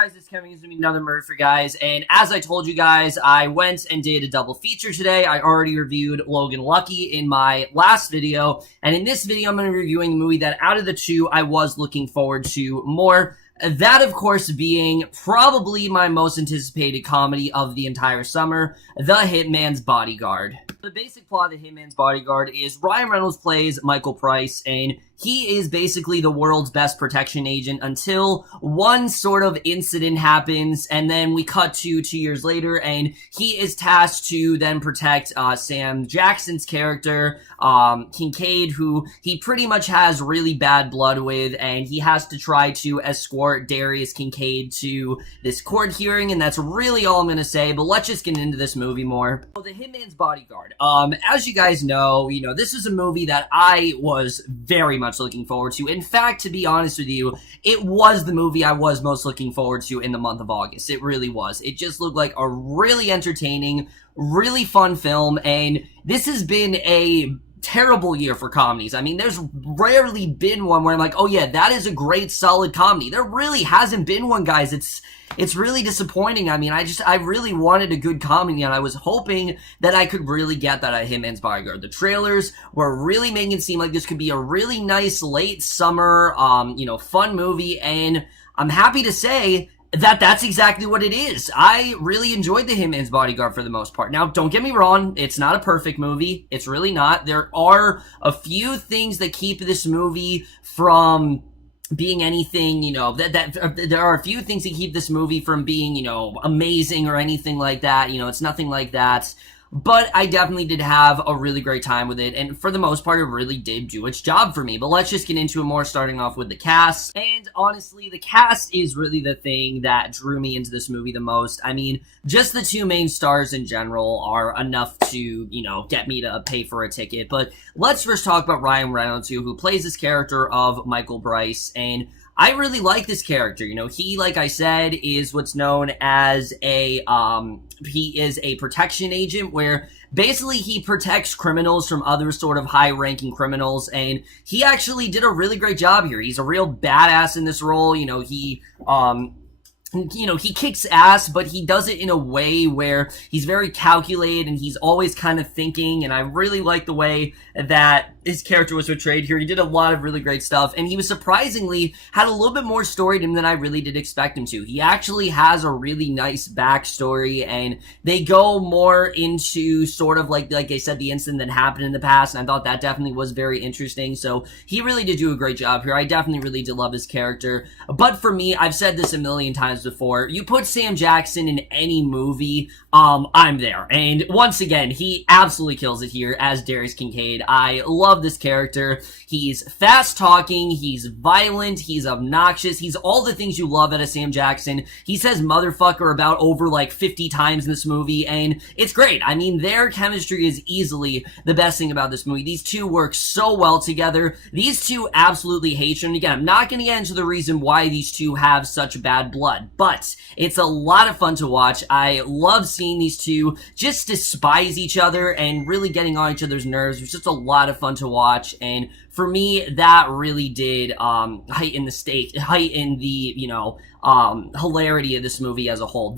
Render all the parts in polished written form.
guys, it's Kevin. It's gonna be another murder for guys, and as I told you guys, I went and did a double feature today. I already reviewed Logan Lucky in my last video, and in this video I'm going to be reviewing the movie that out of the two I was looking forward to more. That, of course, being probably my most anticipated comedy of the entire summer, The Hitman's Bodyguard. The basic plot of The Hitman's Bodyguard is Ryan Reynolds plays Michael Price, and he is basically the world's best protection agent until one sort of incident happens, and then we cut to 2 years later, and he is tasked to then protect Sam Jackson's character, Kincaid, who he pretty much has really bad blood with, and he has to try to escort Darius Kincaid to this court hearing, and that's really all I'm gonna say, but let's just get into this movie more. So, The Hitman's Bodyguard. As you guys know, this is a movie that I was very much looking forward to. In fact, to be honest with you, it was the movie I was most looking forward to in the month of August. It really was. It just looked like a really entertaining, really fun film, and this has been a terrible year for comedies. I mean, there's rarely been one where I'm like, oh yeah, that is a great, solid comedy. There really hasn't been one, guys. It's really disappointing. I mean, I really wanted a good comedy, and I was hoping that I could really get that at Hitman's Bodyguard. The trailers were really making it seem like this could be a really nice late summer, fun movie, and I'm happy to say that that's exactly what it is. I really enjoyed The Hitman's Bodyguard for the most part. Now, don't get me wrong, it's not a perfect movie. It's really not. There are a few things that keep this movie from being anything, there are a few things that keep this movie from being, amazing or anything like that. It's nothing like that. But I definitely did have a really great time with it, and for the most part, it really did do its job for me. But let's just get into it more, starting off with the cast. And honestly, the cast is really the thing that drew me into this movie the most. I mean, just the two main stars in general are enough to, get me to pay for a ticket. But let's first talk about Ryan Reynolds, who plays this character of Michael Bryce, and I really like this character. He, like I said, is what's known as he is a protection agent, where basically he protects criminals from other sort of high-ranking criminals, and he actually did a really great job here. He's a real badass in this role. He kicks ass, but he does it in a way where he's very calculated and he's always kind of thinking, and I really like the way that his character was portrayed here. He did a lot of really great stuff, and he was surprisingly had a little bit more story to him than I really did expect him to. He actually has a really nice backstory, and they go more into sort of like I said, the incident that happened in the past, and I thought that definitely was very interesting. So he really did do a great job here. I definitely really did love his character. But for me, I've said this a million times before, you put Sam Jackson in any movie, I'm there. And once again, he absolutely kills it here as Darius Kincaid. I love this character. He's fast-talking, he's violent, he's obnoxious, he's all the things you love out of Sam Jackson. He says motherfucker about over like 50 times in this movie, and it's great. I mean, their chemistry is easily the best thing about this movie. These two work so well together. These two absolutely hate each other. And again, I'm not going to get into the reason why these two have such bad blood, but it's a lot of fun to watch. I love seeing these two just despise each other and really getting on each other's nerves. It was just a lot of fun to watch, and for me, that really did heighten the hilarity of this movie as a whole.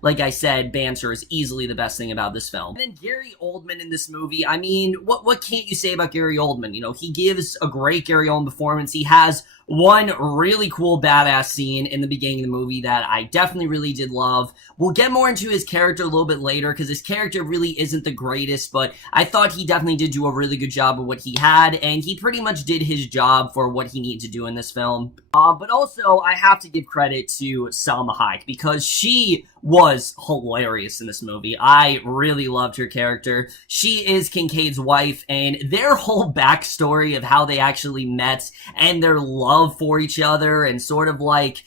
Like I said, banter is easily the best thing about this film. And then Gary Oldman in this movie, I mean, what can't you say about Gary Oldman? He gives a great Gary Oldman performance. He has one really cool badass scene in the beginning of the movie that I definitely really did love. We'll get more into his character a little bit later, because his character really isn't the greatest, but I thought he definitely did do a really good job of what he had, and he pretty much did his job for what he needed to do in this film. But also, I have to give credit to Salma Hayek, because she was hilarious in this movie. I really loved her character. She is Kincaid's wife, and their whole backstory of how they actually met and their love for each other and sort of like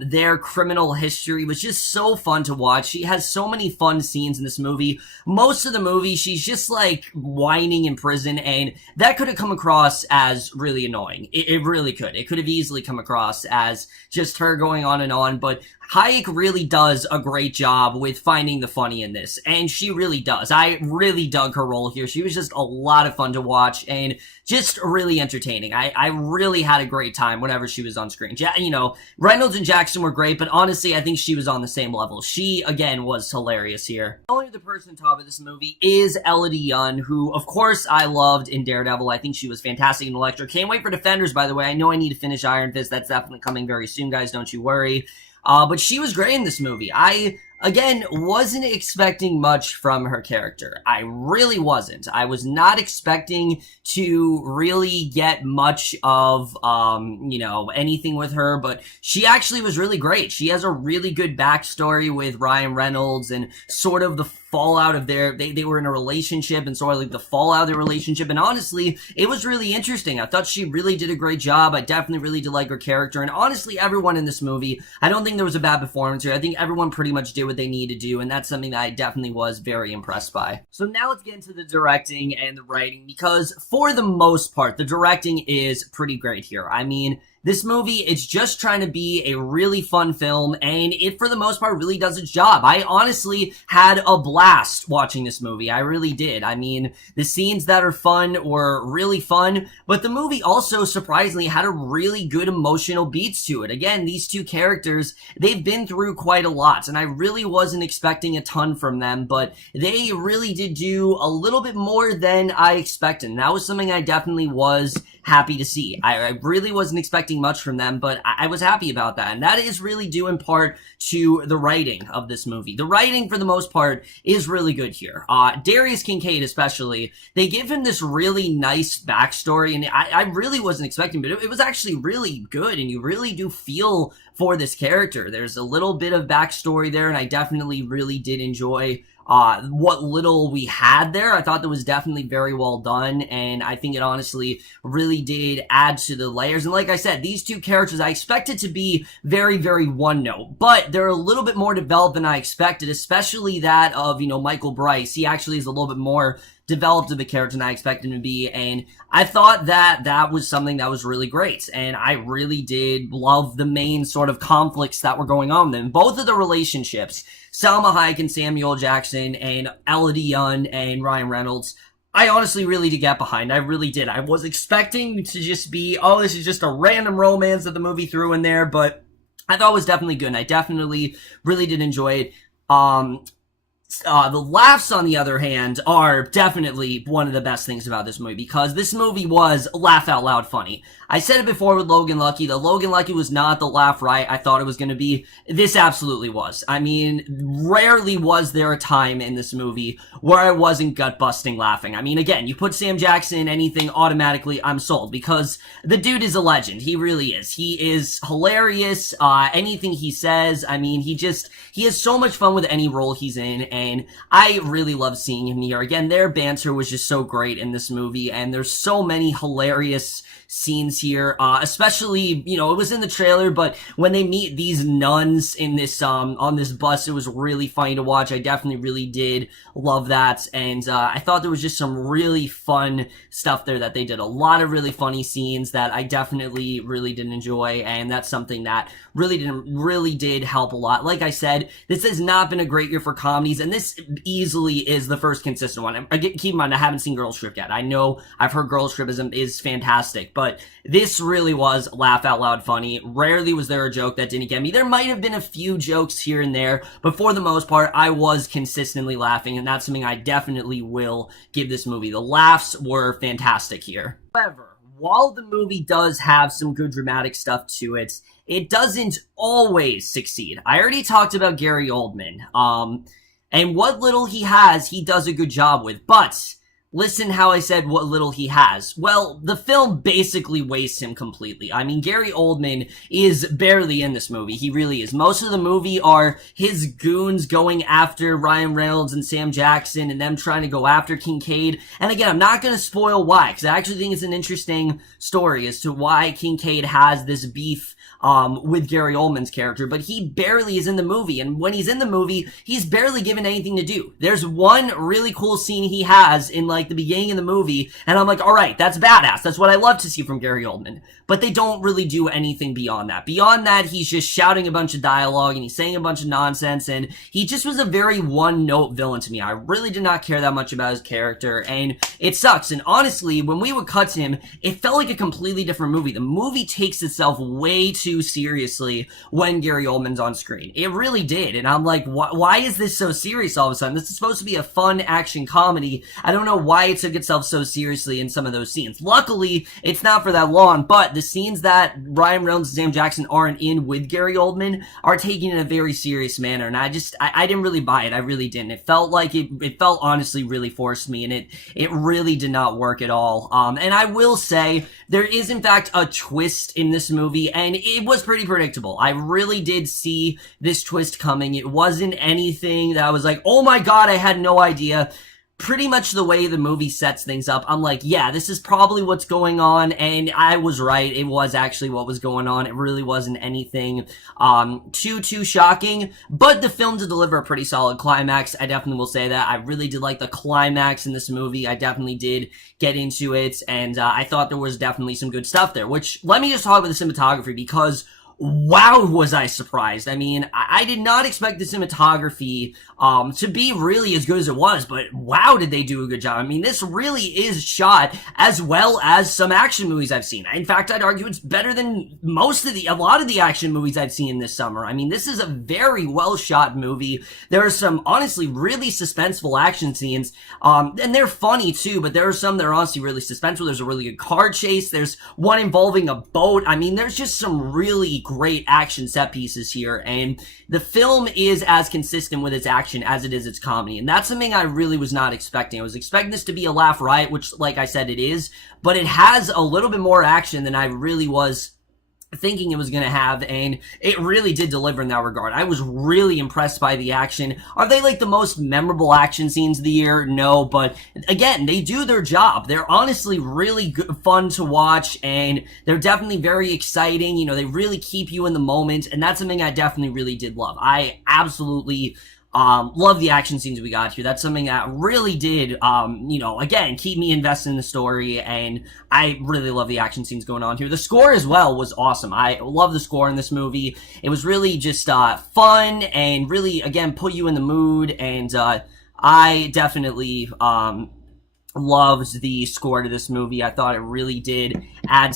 their criminal history was just so fun to watch. She has so many fun scenes in this movie. Most of the movie, she's just like whining in prison, and that could have come across as really annoying. It really could. It could have easily come across as just her going on and on, but Hayek really does does a great job with finding the funny in this, and she really does. I really dug her role here. She was just a lot of fun to watch and just really entertaining. I really had a great time whenever she was on screen. You know, Reynolds and Jackson were great, but honestly, I think she was on the same level. She, again, was hilarious here. The only other person to talk about this movie is Elodie, who, of course, I loved in Daredevil. I think she was fantastic in Elektra. Can't wait for Defenders, by the way. I know I need to finish Iron Fist. That's definitely coming very soon, guys. Don't you worry. But she was great in this movie. I, again, wasn't expecting much from her character. I really wasn't. I was not expecting to really get much of, you know, anything with her, but she actually was really great. She has a really good backstory with Ryan Reynolds and sort of the fallout of they were in a relationship and sort of like the fallout of their relationship, and honestly, it was really interesting. I thought she really did a great job. I definitely really did like her character, and honestly, everyone in this movie, I don't think there was a bad performance here. I think everyone pretty much did what they needed to do, and that's something that I definitely was very impressed by. So now let's get into the directing and the writing, because for the most part, the directing is pretty great here. I mean, this movie, it's just trying to be a really fun film, and it, for the most part, really does its job. I honestly had a blast watching this movie. I really did. I mean, the scenes that are fun were really fun, but the movie also, surprisingly, had a really good emotional beats to it. Again, these two characters, they've been through quite a lot, and I really wasn't expecting a ton from them, but they really did do a little bit more than I expected, and that was something I definitely was happy to see. I really wasn't expecting much from them, but I was happy about that, and that is really due in part to the writing of this movie. The writing, for the most part, is really good here. Darius Kincaid especially, they give him this really nice backstory, and I really wasn't expecting, but it was actually really good, and you really do feel for this character. There's a little bit of backstory there, and I definitely really did enjoy what little we had there. I thought that was definitely very well done, and I think it honestly really did add to the layers. And like I said, these two characters, I expected to be very, very one-note, but they're a little bit more developed than I expected, especially that of, you know, Michael Bryce. He actually is a little bit more developed of the character than I expected him to be, and I thought that that was something that was really great, and I really did love the main sort of conflicts that were going on then. Both of the relationships, Salma Hayek and Samuel Jackson, and Elodie and Ryan Reynolds, I honestly really did get behind. I really did. I was expecting to just be, oh, this is just a random romance that the movie threw in there, but I thought it was definitely good, and I definitely really did enjoy it. The laughs, on the other hand, are definitely one of the best things about this movie, because this movie was laugh out loud funny. I said it before with Logan Lucky. The Logan Lucky was not the laugh riot I thought it was going to be. This absolutely was. I mean, rarely was there a time in this movie where I wasn't gut-busting laughing. I mean, again, you put Sam Jackson in anything, automatically I'm sold, because the dude is a legend. He really is. He is hilarious. Anything he says, I mean, he has so much fun with any role he's in, and I really love seeing him here. Again, their banter was just so great in this movie, and there's so many hilarious scenes here, especially, you know, it was in the trailer, but when they meet these nuns in this, on this bus, it was really funny to watch. I definitely really did love that, and, I thought there was just some really fun stuff there that they did. A lot of really funny scenes that I definitely really did enjoy, and that's something that really did help a lot. Like I said, this has not been a great year for comedies, and this easily is the first consistent one. Keep in mind, I haven't seen Girls Trip yet. I know I've heard Girls Trip is fantastic, but this really was laugh out loud funny. Rarely was there a joke that didn't get me. There might have been a few jokes here and there, but for the most part, I was consistently laughing, and that's something I definitely will give this movie. The laughs were fantastic here. However, while the movie does have some good dramatic stuff to it, it doesn't always succeed. I already talked about Gary Oldman, and what little he has, he does a good job with, but listen how I said what little he has. Well, the film basically wastes him completely. I mean, Gary Oldman is barely in this movie. He really is. Most of the movie are his goons going after Ryan Reynolds and Sam Jackson and them trying to go after Kincaid. And again, I'm not going to spoil why, because I actually think it's an interesting story as to why Kincaid has this beef with Gary Oldman's character, but he barely is in the movie, and when he's in the movie, he's barely given anything to do. There's one really cool scene he has in, like, like the beginning of the movie, and I'm like, all right, that's badass. That's what I love to see from Gary Oldman. But they don't really do anything beyond that. Beyond that, he's just shouting a bunch of dialogue and he's saying a bunch of nonsense, and he just was a very one-note villain to me. I really did not care that much about his character, and it sucks. And honestly, when we would cut to him, it felt like a completely different movie. The movie takes itself way too seriously when Gary Oldman's on screen. It really did. And I'm like, why is this so serious all of a sudden? This is supposed to be a fun action comedy. I don't know why it took itself so seriously in some of those scenes. Luckily, it's not for that long, but the scenes that Ryan Reynolds and Sam Jackson aren't in with Gary Oldman are taken in a very serious manner, and I didn't really buy it. I really didn't. It felt like it felt honestly really forced me, and it really did not work at all. And I will say, there is in fact a twist in this movie, and it was pretty predictable. I really did see this twist coming. It wasn't anything that I was like, oh my god, I had no idea. Pretty much the way the movie sets things up, I'm like, yeah, this is probably what's going on, and I was right. It was actually what was going on. It really wasn't anything too shocking, but the film did deliver a pretty solid climax. I definitely will say that. I really did like the climax in this movie. I definitely did get into it, and I thought there was definitely some good stuff there, which, let me just talk about the cinematography, because wow, was I surprised. I mean, I did not expect the cinematography to be really as good as it was, but wow, did they do a good job. I mean, this really is shot as well as some action movies I've seen. In fact, I'd argue it's better than a lot of the action movies I've seen this summer. I mean, this is a very well shot movie. There are some honestly really suspenseful action scenes, and they're funny too, but there are some that are honestly really suspenseful. There's a really good car chase. There's one involving a boat. I mean, there's just some really great action set pieces here, and the film is as consistent with its action as it is its comedy, and that's something I really was not expecting. I was expecting this to be a laugh riot, which, like I said, it is, but it has a little bit more action than I really was thinking it was going to have, and it really did deliver in that regard. I was really impressed by the action. Are they like the most memorable action scenes of the year? No, but again, they do their job. They're honestly really good, fun to watch, and they're definitely very exciting. You know, they really keep you in the moment, and that's something I definitely really did love. I absolutely love the action scenes we got here. That's something that really did, you know, again, keep me invested in the story, and I really love the action scenes going on here. The score as well was awesome. I love the score in this movie. It was really just, fun, and really, again, put you in the mood, and, I definitely, loved the score to this movie. I thought it really did add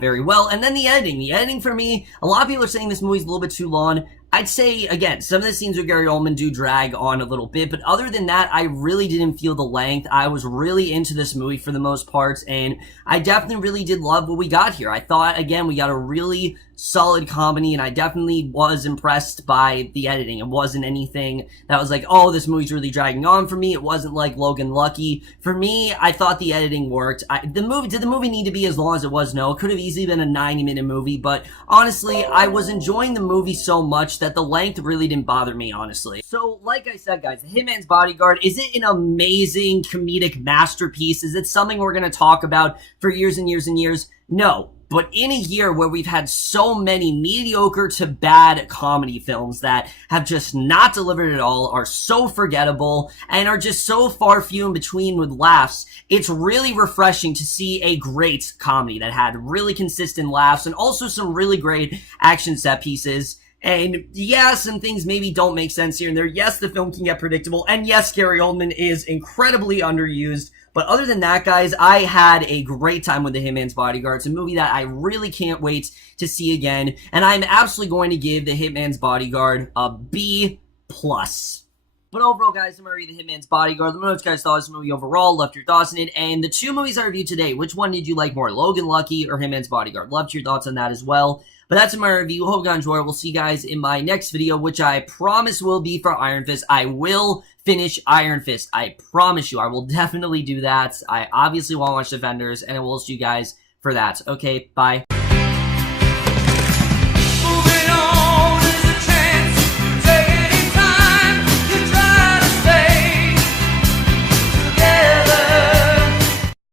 very well. And then the editing. The editing for me, a lot of people are saying this movie's a little bit too long. I'd say, again, some of the scenes with Gary Oldman do drag on a little bit, but other than that, I really didn't feel the length. I was really into this movie for the most part, and I definitely really did love what we got here. I thought, again, we got a really solid comedy, and I definitely was impressed by the editing. It wasn't anything that was like, oh, this movie's really dragging on for me. It wasn't like Logan Lucky. For me, I thought the editing worked. Did the movie need to be as long as it was? No, it could have easily been a 90-minute movie, but honestly, I was enjoying the movie so much that the length really didn't bother me, honestly. So, like I said, guys, The Hitman's Bodyguard, is it an amazing comedic masterpiece? Is it something we're going to talk about for years and years and years? No. But in a year where we've had so many mediocre to bad comedy films that have just not delivered at all, are so forgettable, and are just so far few in between with laughs, it's really refreshing to see a great comedy that had really consistent laughs and also some really great action set pieces. And yeah, some things maybe don't make sense here and there. Yes, the film can get predictable. And yes, Gary Oldman is incredibly underused. But other than that, guys, I had a great time with The Hitman's Bodyguard. It's a movie that I really can't wait to see again. And I'm absolutely going to give The Hitman's Bodyguard a B+. But overall, guys, I'm going to read The Hitman's Bodyguard. Let me know what you guys thought of this movie overall. Left your thoughts on it. And the two movies I reviewed today, which one did you like more? Logan Lucky or Hitman's Bodyguard? Love your thoughts on that as well. But that's my review. Hope you guys enjoyed. We'll see you guys in my next video, which I promise will be for Iron Fist. I will finish Iron Fist. I promise you. I will definitely do that. I obviously want to watch Defenders, and I will see you guys for that. Okay, bye.